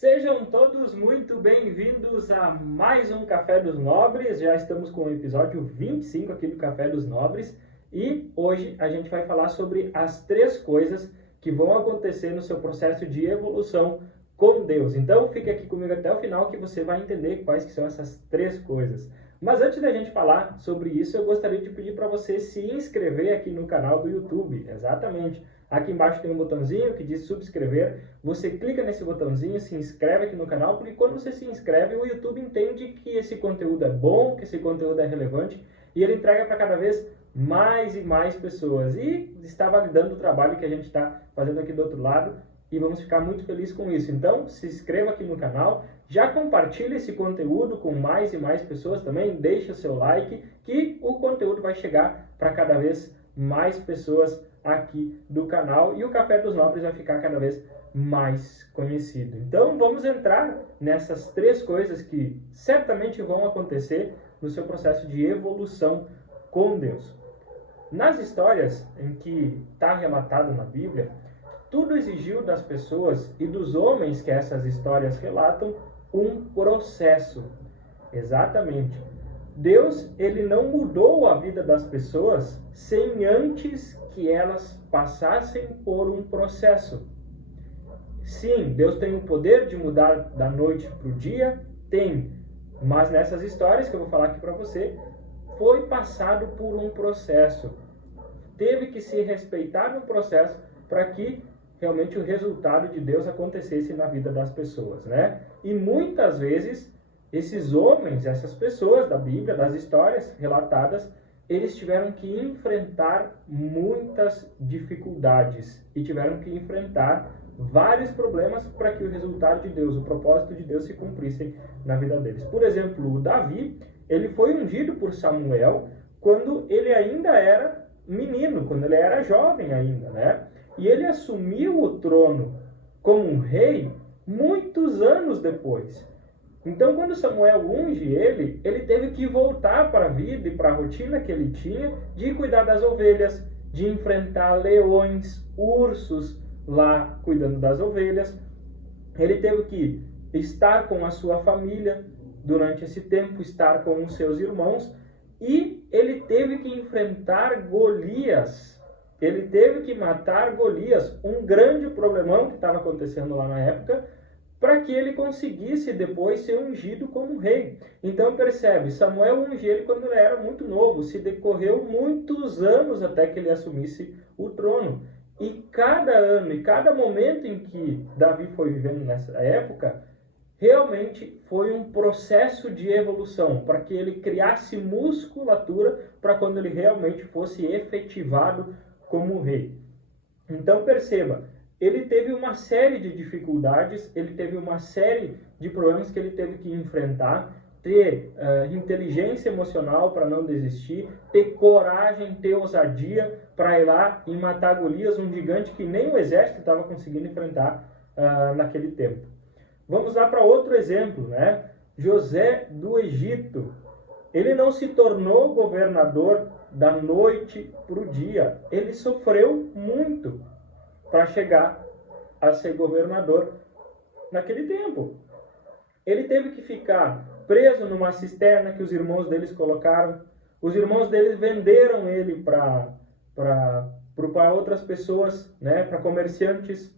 Sejam todos muito bem-vindos a mais um Café dos Nobres. Já estamos com o episódio 25 aqui do Café dos Nobres e hoje a gente vai falar sobre as 3 coisas que vão acontecer no seu processo de evolução com Deus. Então fique aqui comigo até o final que você vai entender quais que são essas 3 coisas. Mas antes da gente falar sobre isso, eu gostaria de pedir para você se inscrever aqui no canal do YouTube. Exatamente. Aqui embaixo tem um botãozinho que diz subscrever. Você clica nesse botãozinho, se inscreve aqui no canal, porque quando você se inscreve, o YouTube entende que esse conteúdo é bom, que esse conteúdo é relevante, e ele entrega para cada vez mais e mais pessoas. E está validando o trabalho que a gente está fazendo aqui do outro lado, e vamos ficar muito felizes com isso. Então, se inscreva aqui no canal, já compartilhe esse conteúdo com mais e mais pessoas também, deixe o seu like, que o conteúdo vai chegar para cada vez mais pessoas aqui do canal e o Café dos Nobres vai ficar cada vez mais conhecido. Então vamos entrar nessas 3 coisas que certamente vão acontecer no seu processo de evolução com Deus. Nas histórias em que está relatado na Bíblia, tudo exigiu das pessoas e dos homens que essas histórias relatam um processo. Exatamente. Deus, ele não mudou a vida das pessoas sem antes que elas passassem por um processo. Sim, Deus tem o poder de mudar da noite para o dia? Tem. Mas nessas histórias que eu vou falar aqui para você, foi passado por um processo. Teve que se respeitar no processo para que realmente o resultado de Deus acontecesse na vida das pessoas, né? E muitas vezes esses homens, essas pessoas da Bíblia, das histórias relatadas, eles tiveram que enfrentar muitas dificuldades e tiveram que enfrentar vários problemas para que o resultado de Deus, o propósito de Deus se cumprisse na vida deles. Por exemplo, o Davi, ele foi ungido por Samuel quando ele ainda era menino, quando ele era jovem ainda, né? E ele assumiu o trono como um rei muitos anos depois. Então, quando Samuel unge ele teve que voltar para a vida e para a rotina que ele tinha de cuidar das ovelhas, de enfrentar leões, ursos lá cuidando das ovelhas. Ele teve que estar com a sua família durante esse tempo, estar com os seus irmãos, e ele teve que enfrentar Golias. Ele teve que matar Golias, um grande problemão que estava acontecendo lá na época, para que ele conseguisse depois ser ungido como rei. Então percebe, Samuel ungiu ele quando ele era muito novo, se decorreu muitos anos até que ele assumisse o trono. E cada ano e cada momento em que Davi foi vivendo nessa época, realmente foi um processo de evolução, para que ele criasse musculatura para quando ele realmente fosse efetivado como rei. Então perceba, ele teve uma série de dificuldades, ele teve uma série de problemas que ele teve que enfrentar, ter inteligência emocional para não desistir, ter coragem, ter ousadia para ir lá e matar Golias, um gigante que nem o exército estava conseguindo enfrentar naquele tempo. Vamos lá para outro exemplo, né? José do Egito. Ele não se tornou governador da noite para o dia, ele sofreu muito para chegar a ser governador naquele tempo. Ele teve que ficar preso numa cisterna que os irmãos deles colocaram. Os irmãos deles venderam ele para outras pessoas, né, para comerciantes.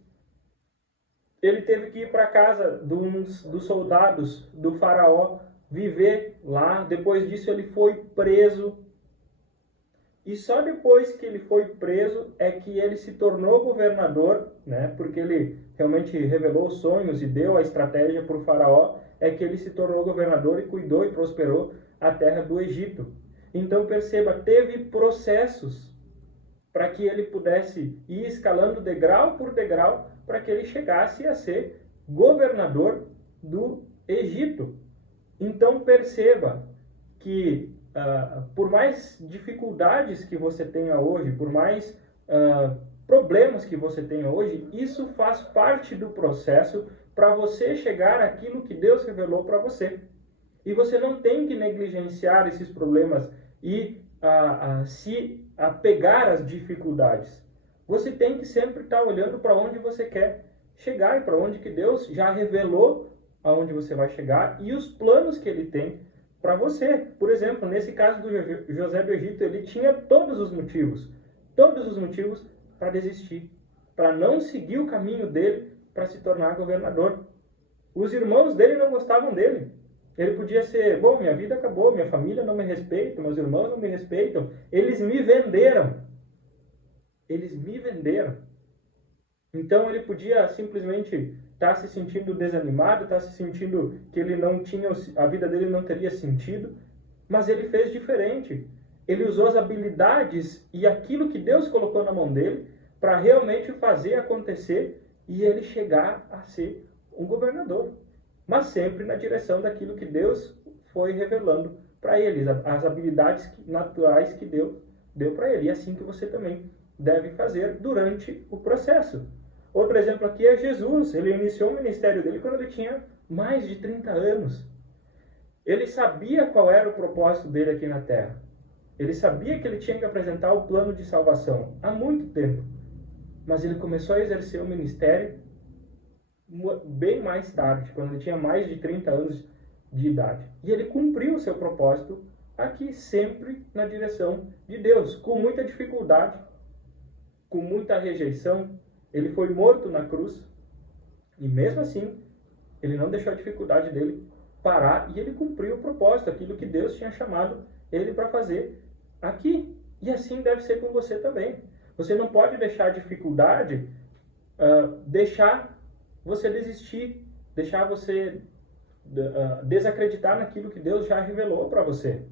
Ele teve que ir para a casa dos soldados do faraó, viver lá. Depois disso ele foi preso. E só depois que ele foi preso é que ele se tornou governador, né? Porque ele realmente revelou os sonhos e deu a estratégia para o faraó, é que ele se tornou governador e cuidou e prosperou a terra do Egito. Então perceba, teve processos para que ele pudesse ir escalando degrau por degrau para que ele chegasse a ser governador do Egito. Então perceba que por mais dificuldades que você tenha hoje, por mais problemas que você tenha hoje, isso faz parte do processo para você chegar àquilo que Deus revelou para você. E você não tem que negligenciar esses problemas e se apegar às dificuldades. Você tem que sempre estar olhando para onde você quer. chegar e para onde que Deus já revelou aonde você vai chegar e os planos que ele tem para você. Por exemplo, nesse caso do José do Egito, ele tinha todos os motivos para desistir, para não seguir o caminho dele para se tornar governador. Os irmãos dele não gostavam dele. Ele podia ser, bom, minha vida acabou, minha família não me respeita, meus irmãos não me respeitam. Eles me venderam. Então ele podia simplesmente estar se sentindo desanimado, estar se sentindo que ele não tinha, a vida dele não teria sentido, mas ele fez diferente. Ele usou as habilidades e aquilo que Deus colocou na mão dele para realmente fazer acontecer e ele chegar a ser um governador, mas sempre na direção daquilo que Deus foi revelando para ele, as habilidades naturais que Deus deu para ele. E assim que você também deve fazer durante o processo. Outro exemplo aqui é Jesus. Ele iniciou o ministério dele quando ele tinha mais de 30 anos. Ele sabia qual era o propósito dele aqui na Terra. Ele sabia que ele tinha que apresentar o plano de salvação há muito tempo. Mas ele começou a exercer o ministério bem mais tarde, quando ele tinha mais de 30 anos de idade. E ele cumpriu o seu propósito aqui, sempre na direção de Deus, com muita dificuldade, com muita rejeição. Ele foi morto na cruz e mesmo assim ele não deixou a dificuldade dele parar e ele cumpriu o propósito, aquilo que Deus tinha chamado ele para fazer aqui. E assim deve ser com você também. Você não pode deixar a dificuldade deixar você desistir, deixar você desacreditar naquilo que Deus já revelou para você.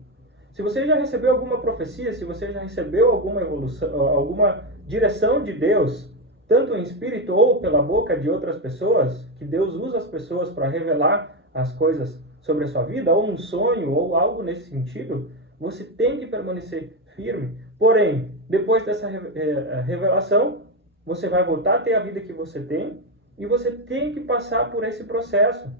Se você já recebeu alguma profecia, se você já recebeu alguma evolução, alguma direção de Deus, tanto em espírito ou pela boca de outras pessoas, que Deus usa as pessoas para revelar as coisas sobre a sua vida, ou um sonho, ou algo nesse sentido, você tem que permanecer firme. Porém, depois dessa revelação, você vai voltar a ter a vida que você tem, e você tem que passar por esse processo.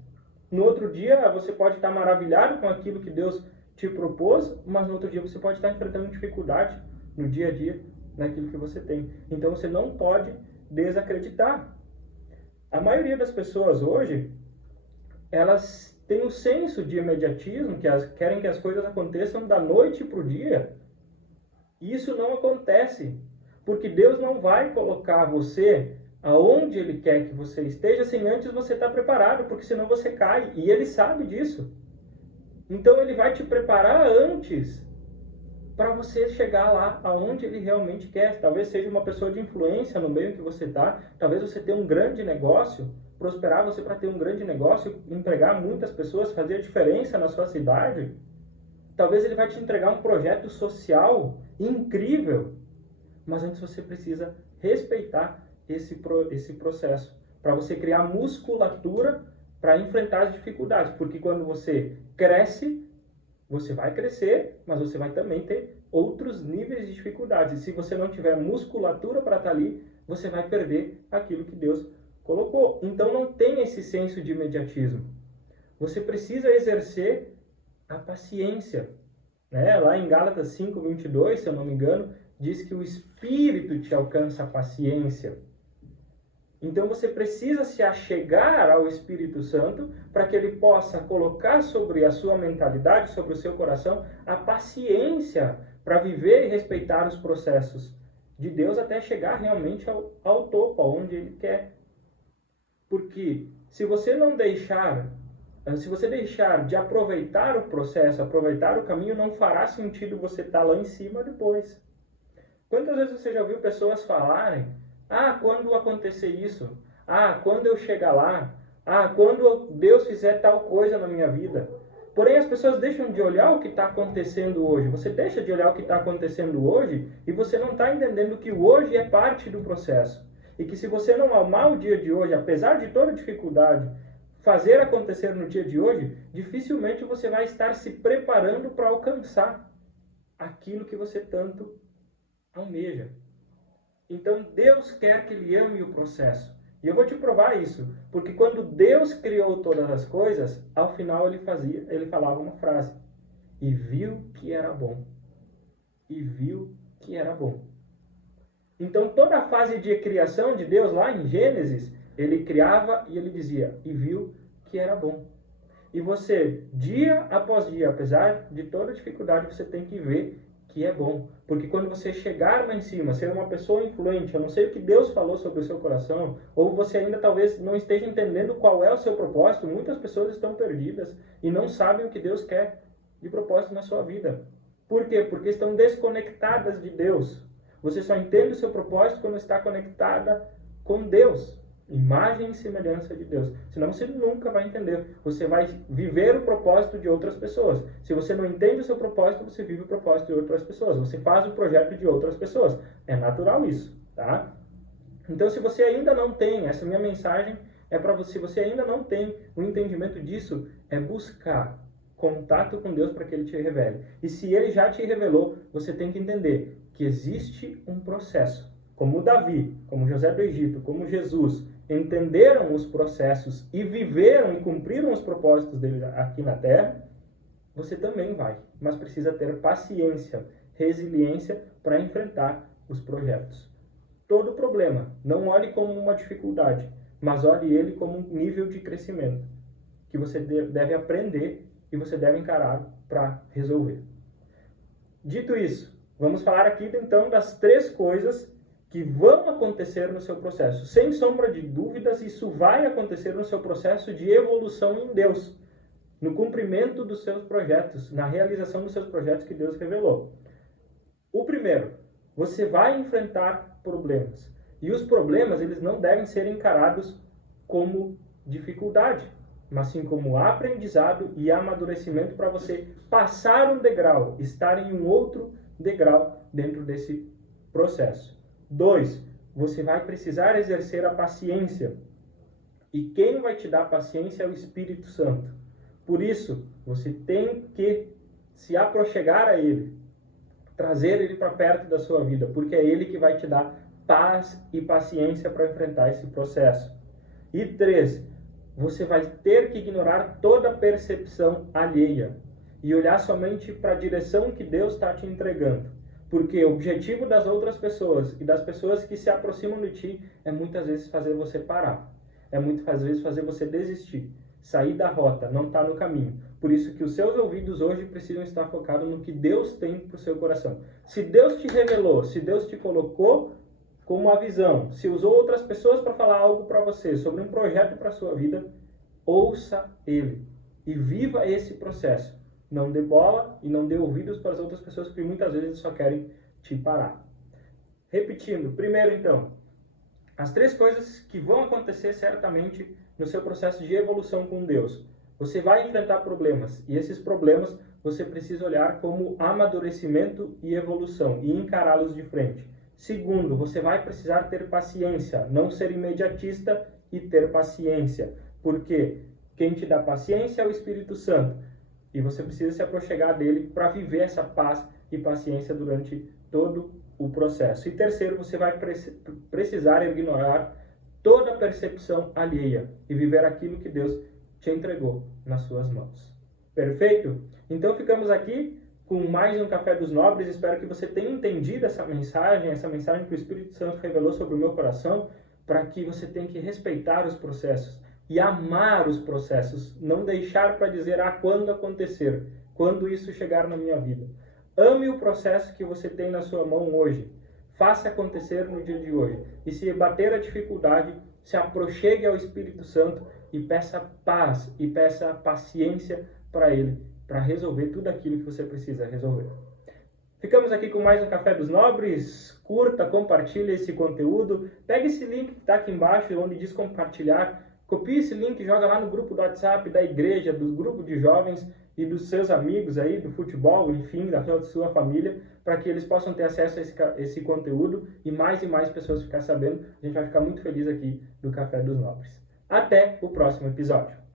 No outro dia, você pode estar maravilhado com aquilo que Deus te propôs, mas no outro dia você pode estar enfrentando dificuldade no dia a dia naquilo que você tem. Então você não pode desacreditar. A maioria das pessoas hoje, elas têm um senso de imediatismo, que querem que as coisas aconteçam da noite para o dia. E isso não acontece, porque Deus não vai colocar você aonde Ele quer que você esteja sem antes você estar preparado, porque senão você cai, e Ele sabe disso. Então Ele vai te preparar antes para você chegar lá aonde Ele realmente quer. Talvez seja uma pessoa de influência no meio que você está, talvez você tenha um grande negócio, prosperar você para ter um grande negócio, empregar muitas pessoas, fazer a diferença na sua cidade. Talvez Ele vai te entregar um projeto social incrível, mas antes você precisa respeitar esse processo, para você criar musculatura para enfrentar as dificuldades, porque quando você cresce, você vai crescer, mas você vai também ter outros níveis de dificuldades. E se você não tiver musculatura para estar ali, você vai perder aquilo que Deus colocou. Então não tem esse senso de imediatismo. Você precisa exercer a paciência. Né? Lá em Gálatas 5:22, se eu não me engano, diz que o Espírito te alcança a paciência. Então você precisa se achegar ao Espírito Santo para que ele possa colocar sobre a sua mentalidade, sobre o seu coração, a paciência para viver e respeitar os processos de Deus até chegar realmente ao topo, aonde Ele quer. Porque se você deixar de aproveitar o processo, aproveitar o caminho, não fará sentido você estar lá em cima depois. Quantas vezes você já ouviu pessoas falarem: quando acontecer isso? Quando eu chegar lá? Quando Deus fizer tal coisa na minha vida? Porém, as pessoas deixam de olhar o que está acontecendo hoje. Você deixa de olhar o que está acontecendo hoje e você não está entendendo que o hoje é parte do processo. E que se você não amar o dia de hoje, apesar de toda dificuldade, fazer acontecer no dia de hoje, dificilmente você vai estar se preparando para alcançar aquilo que você tanto almeja. Então Deus quer que ele ame o processo. E eu vou te provar isso, porque quando Deus criou todas as coisas, ao final ele falava uma frase: e viu que era bom. E viu que era bom. Então toda a fase de criação de Deus lá em Gênesis Ele criava e ele dizia, e viu que era bom. E você, dia após dia, apesar de toda dificuldade, você tem que ver que é bom. Porque quando você chegar lá em cima, ser uma pessoa influente, eu não sei o que Deus falou sobre o seu coração, ou você ainda talvez não esteja entendendo qual é o seu propósito, muitas pessoas estão perdidas e não sabem o que Deus quer de propósito na sua vida. Por quê? Porque estão desconectadas de Deus. Você só entende o seu propósito quando está conectada com Deus. Imagem e semelhança de Deus. Senão você nunca vai entender. Você vai viver o propósito de outras pessoas. Se você não entende o seu propósito, você vive o propósito de outras pessoas. Você faz o projeto de outras pessoas. É natural isso, tá? Então, se você ainda não tem, essa minha mensagem é para você, se você ainda não tem o entendimento disso, é buscar contato com Deus para que Ele te revele. E se Ele já te revelou, você tem que entender que existe um processo. Como Davi, como José do Egito, como Jesus, entenderam os processos e viveram e cumpriram os propósitos dele aqui na Terra, você também vai. Mas precisa ter paciência, resiliência para enfrentar os projetos. Todo problema, não olhe como uma dificuldade, mas olhe ele como um nível de crescimento que você deve aprender e você deve encarar para resolver. Dito isso, vamos falar aqui então das 3 coisas que vão acontecer no seu processo. Sem sombra de dúvidas, isso vai acontecer no seu processo de evolução em Deus, no cumprimento dos seus projetos, na realização dos seus projetos que Deus revelou. O primeiro, você vai enfrentar problemas. E os problemas, eles não devem ser encarados como dificuldade, mas sim como aprendizado e amadurecimento para você passar um degrau, estar em um outro degrau dentro desse processo. 2, você vai precisar exercer a paciência. E quem vai te dar paciência é o Espírito Santo. Por isso, você tem que se aproxegar a Ele, trazer Ele para perto da sua vida, porque é Ele que vai te dar paz e paciência para enfrentar esse processo. E 3, você vai ter que ignorar toda percepção alheia e olhar somente para a direção que Deus está te entregando. Porque o objetivo das outras pessoas e das pessoas que se aproximam de ti é muitas vezes fazer você parar. É muitas vezes fazer você desistir, sair da rota, não estar no caminho. Por isso que os seus ouvidos hoje precisam estar focados no que Deus tem para o seu coração. Se Deus te revelou, se Deus te colocou com uma visão, se usou outras pessoas para falar algo para você, sobre um projeto para a sua vida, ouça Ele e viva esse processo. Não dê bola e não dê ouvidos para as outras pessoas que muitas vezes só querem te parar. Repetindo, primeiro então, as 3 coisas que vão acontecer certamente no seu processo de evolução com Deus. Você vai enfrentar problemas e esses problemas você precisa olhar como amadurecimento e evolução e encará-los de frente. Segundo, você vai precisar ter paciência, não ser imediatista e ter paciência, porque quem te dá paciência é o Espírito Santo. E você precisa se aproximar dele para viver essa paz e paciência durante todo o processo. E terceiro, você vai precisar ignorar toda percepção alheia e viver aquilo que Deus te entregou nas suas mãos. Perfeito? Então ficamos aqui com mais um Café dos Nobres. Espero que você tenha entendido essa mensagem que o Espírito Santo revelou sobre o meu coração, para que você tenha que respeitar os processos e amar os processos, não deixar para dizer quando acontecer, quando isso chegar na minha vida. Ame o processo que você tem na sua mão hoje. Faça acontecer no dia de hoje. E se bater a dificuldade, se aproxime ao Espírito Santo e peça paz e peça paciência para Ele, para resolver tudo aquilo que você precisa resolver. Ficamos aqui com mais um Café dos Nobres. Curta, compartilhe esse conteúdo. Pegue esse link que está aqui embaixo, onde diz compartilhar. Copie esse link, joga lá no grupo do WhatsApp da igreja, do grupo de jovens e dos seus amigos aí, do futebol, enfim, da sua família, para que eles possam ter acesso a esse conteúdo e mais pessoas ficarem sabendo. A gente vai ficar muito feliz aqui do Café dos Nobres. Até o próximo episódio.